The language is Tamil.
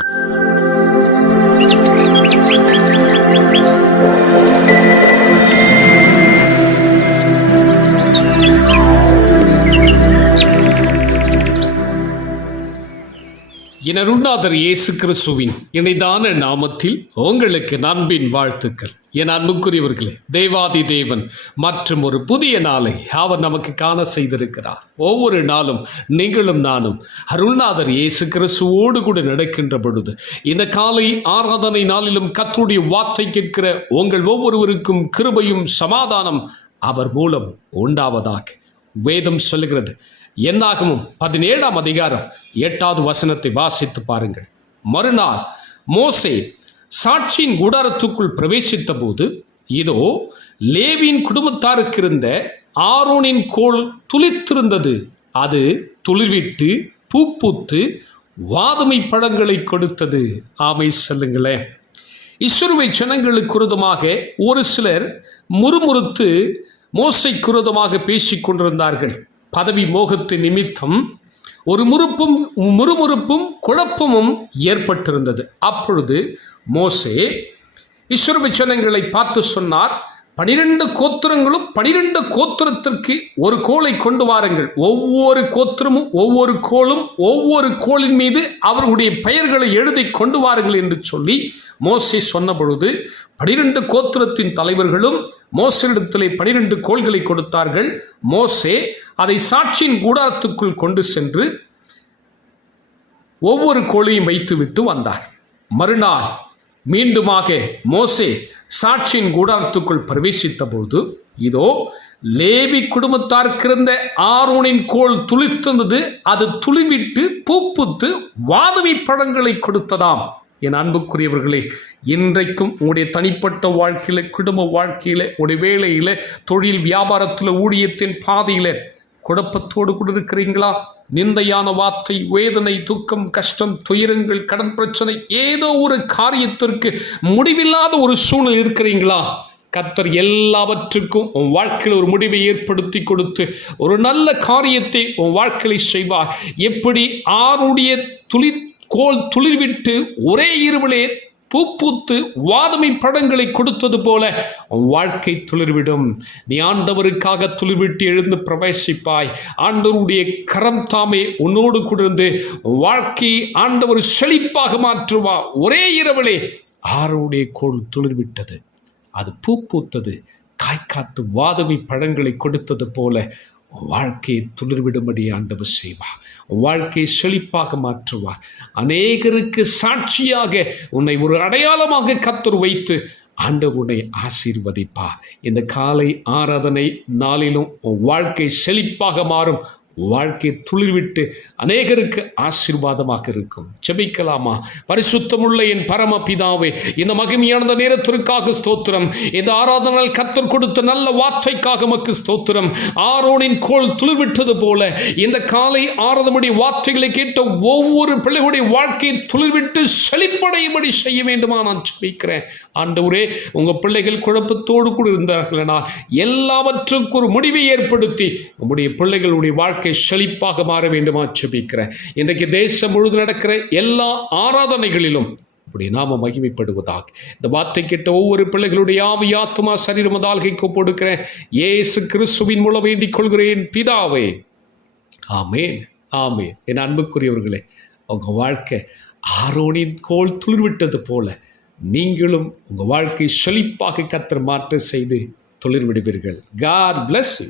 Thank you. இனருண்ணாதர் இயேசு கிறிஸ்துவின் இணைதான நாமத்தில் உங்களுக்கு நண்பின் வாழ்த்துக்கள். என் அன்புக்குரியவர்களே தேவாதி தேவன் மற்றும் ஒரு புதிய நாளை அவர் நமக்கு காண செய்திருக்கிறார். ஒவ்வொரு நாளும் நீங்களும் நானும் அருள்நாதர் இயேசு கிறிஸ்துவோடு கூட நடக்கின்ற பொழுது இந்த காலை ஆராதனை நாளிலும் கத்தருடைய வார்த்தை கேட்கிற உங்கள் ஒவ்வொருவருக்கும் கிருபையும் சமாதானம் அவர் மூலம் உண்டாவதாக வேதம் சொல்லுகிறது. என்னாகமும் பதினேழாம் அதிகாரம் எட்டாவது வசனத்தை வாசித்து பாருங்கள். மறுநாள் மோசே சாட்சியின் கூடாரத்துக்குள் பிரவேசித்த போது இதோ லேவியின் குடும்பத்தாருக்கு இருந்த ஆரோனின் கோல் துளித்திருந்தது அது துளிர்விட்டு பூ பூத்து வாதுமை பழங்களை கொடுத்தது. ஆமை சொல்லுங்களேன். இஸ்ருவை ஜனங்களுக்கு குருதமாக ஒரு சிலர் முறுமுறுத்து மோசை குருதமாக பேசிக் கொண்டிருந்தார்கள். பதவி மோகத்து நிமித்தம் ஒரு முறுப்பும் முறுமுறுப்பும் குழப்பமும் ஏற்பட்டிருந்தது. அப்பொழுது மோசே ஈஸ்வர ஜனங்களை பார்த்து சொன்னார் பனிரெண்டு கோத்திரங்களும் பனிரெண்டு கோத்திரத்திற்கு ஒரு கோலை கொண்டு வாருங்கள். ஒவ்வொரு கோத்திரமும் ஒவ்வொரு கோளும் ஒவ்வொரு கோளின் மீது அவர்களுடைய பெயர்களை எழுதி கொண்டு வாருங்கள் என்று சொல்லி மோசே சொன்ன பொழுது பனிரெண்டு கோத்திரத்தின் தலைவர்களும் மோசனிடத்திலே பனிரெண்டு கோள்களை கொடுத்தார்கள். மோசே அதை சாட்சியின் கூடாரத்துக்குள் கொண்டு சென்று ஒவ்வொரு கோளையும் வைத்துவிட்டு வந்தார். மறுநாள் மீண்டுமாக மோசே சாட்சியின் கூடாரத்துக்குள் பிரவேசித்த பொழுது இதோ லேவி குடும்பத்தார்க்கிருந்த ஆரோனின் கோல் துளிர்த்தது அது துளிவிட்டு பூப்புத்து வாதவி பழங்களை கொடுத்ததாம். என் அன்புக்குரியவர்களே இன்றைக்கும் உங்களுடைய தனிப்பட்ட வாழ்க்கையில குடும்ப வாழ்க்கையில உடைய வேலையில தொழில் வியாபாரத்தில் ஊழியத்தின் பாதையில குழப்பத்தோடு கூட இருக்கிறீங்களா நிந்தையான வார்த்தை வேதனை துக்கம் கஷ்டம் துயரங்கள் கடன் பிரச்சனை ஏதோ ஒரு காரியத்திற்கு முடிவில்லாத ஒரு சூழ்நிலை இருக்கிறீங்களா கத்தர் எல்லாவற்றுக்கும் உன் வாழ்க்கையில் ஒரு முடிவை ஏற்படுத்தி கொடுத்து ஒரு நல்ல காரியத்தை உன் வாழ்க்கையில் செய்வார். எப்படி? ஆருடைய துளி கோல் துளிர்விட்டு ஒரே இருவிலே பூப்பூத்து வாதமை படங்களை கொடுத்தது போல வாழ்க்கை துளிர்விடும். நீ ஆண்டவருக்காக துளிர்விட்டு எழுந்து பிரவேசிப்பாய். ஆண்டவருடைய கரம் தாமே உன்னோடு கொடுந்து வாழ்க்கையை ஆண்டவர் செழிப்பாக மாற்றுவா. ஒரே இரவிலே ஆரோடைய கோள் துளிர்விட்டது. அது பூ பூத்தது காய்காத்து வாதவி பழங்களை கொடுத்தது போல வாழ்க்கையை துளிர்விடும்படி ஆண்டவர் செய்வார் வாழ்க்கையை செழிப்பாக மாற்றுவார் அநேகருக்கு சாட்சியாக உன்னை ஒரு அடையாளமாக கத்தர் வைத்து ஆண்டவனை ஆசீர்வதிப்பார். இந்த காலை ஆராதனை நாளிலும் வாழ்க்கை செழிப்பாக மாறும். வாழ்க்கை துளிர்விட்டு அநேகருக்கு ஆசீர்வாதமாக இருக்கும். செபிக்கலாமா பரிசுத்தமுள்ள என் பரம பிதாவே இந்த மகிமையான நேரத்திற்காக ஸ்தோத்திரம். இந்த ஆராதனால் கத்தர் கொடுத்த நல்ல வார்த்தைக்காக மக்கு ஸ்தோத்திரம். ஆரோனின் கோல் துளிர்விட்டது போல இந்த காலை ஆராதமுடைய வார்த்தைகளை கேட்ட ஒவ்வொரு பிள்ளைகளுடைய வாழ்க்கையை துளிர்விட்டு செழிப்படையும்படி செய்ய வேண்டுமா நான் செபிக்கிறேன் ஆண்டவரே உங்க பிள்ளைகள் குழப்பத்தோடு கூட இருந்தார்கள் எல்லாவற்றுக்கும் ஒரு முடிவை ஏற்படுத்தி உங்களுடைய பிள்ளைகளுடைய வாழ்க்கை செழிப்பாக மாற வேண்டுமா செபிக்கிறேன் இன்றைக்கு தேசம் முழுது நடக்கிற எல்லா ஆராதனைகளிலும் அப்படி நாம மகிமைப்படுவதாக. இந்த வார்த்தை கேட்ட ஒவ்வொரு பிள்ளைகளுடைய ஆவி ஆத்மா சரீரம் தாழ்கைக்கு போடுக்கிறேன் ஏசு கிறிஸ்துவின் மூலம் வேண்டிக் கொள்கிறேன் பிதாவே. ஆமேன் ஆமேன். என் அன்புக்குரியவர்களே உங்கள் வாழ்க்கை ஆரோனின் கோல் துளிர்விட்டது போல நீங்களும் உங்கள் வாழ்க்கை செழிப்பாக கத்திர மாற்ற செய்து துளிர்விடுவீர்கள். God bless you